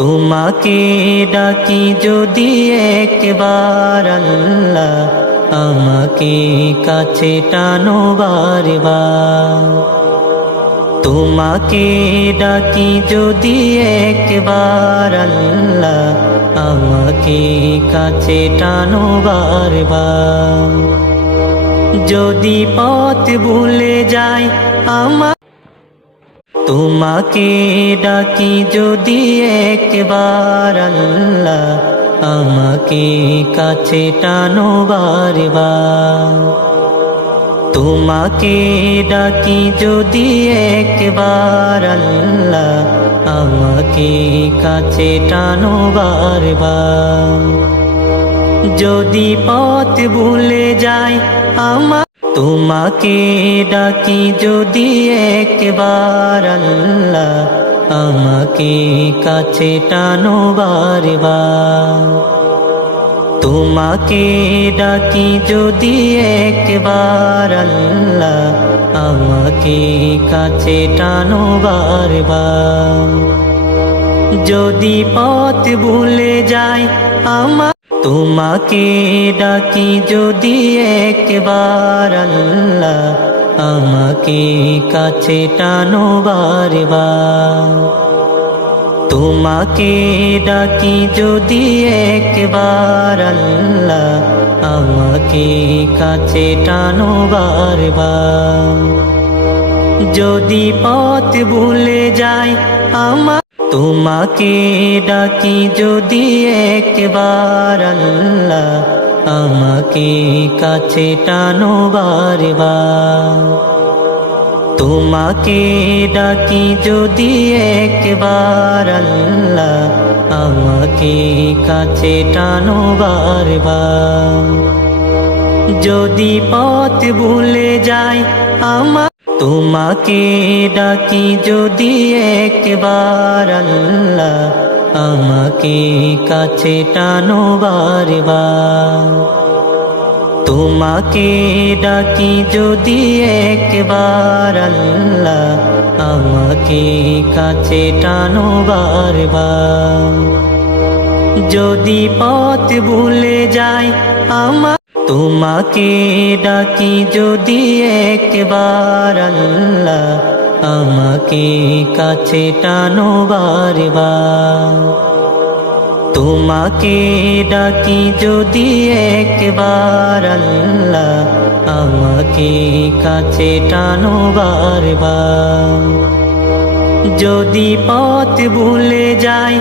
তোমাকে ডাকি যদি একবার আল্লাহ, আমাকে কাছে টানো বারবার। তোমাকে ডাকি যদি একবার আল্লাহ, আমাকে কাছে টানো বারবার। যদি পথ ভুলে যাই আমার, তোমাকে ডাকি যদি একবার আল্লাহ, আমাকে কাছে টানো বারবার। তোমাকে ডাকি যদি একবার আল্লাহ, আমাকে কাছে টানো বারবার। যদি পথ ভুলে যাই আমার, তোমাকে ডাকি যদি একবার আল্লাহ, আমাকে কাছে টানো বারবার। তোমাকে ডাকি যদি একবার আল্লাহ, আমাকে কাছে টানো বারবার। যদি পথ ভুলে যাই আমার, তোমাকে ডাকি যদি একবার আল্লাহ, আমাকে কাছে টানো বারবার। তোমাকে ডাকি যদি একবার আল্লাহ, আমাকে কাছে টানো বারবার। যদি পথ ভুলে যাই আমার, তোমাকে ডাকি যদি একবার আল্লাহ, আমাকে কাছে টানো বারবার। তোমাকে ডাকি যদি একবার আল্লাহ, আমাকে কাছে টানো বারবার। যদি পথ ভুলে যাই আমার, তোমাকে ডাকি যদি একবার আল্লাহ, আমাকে কাছে টানো বারবার। তোমাকে ডাকি যদি একবার আল্লাহ, আমাকে কাছে টানো বারবার। যদি পথ ভুলে যাই আমার, তোমাকে ডাকি যদি একবার আল্লাহ, আমাকে কাছে টানো বারবার। তোমাকে ডাকি যদি একবার আল্লাহ, আমাকে কাছে টানো বারবার। যদি পথ ভুলে যাই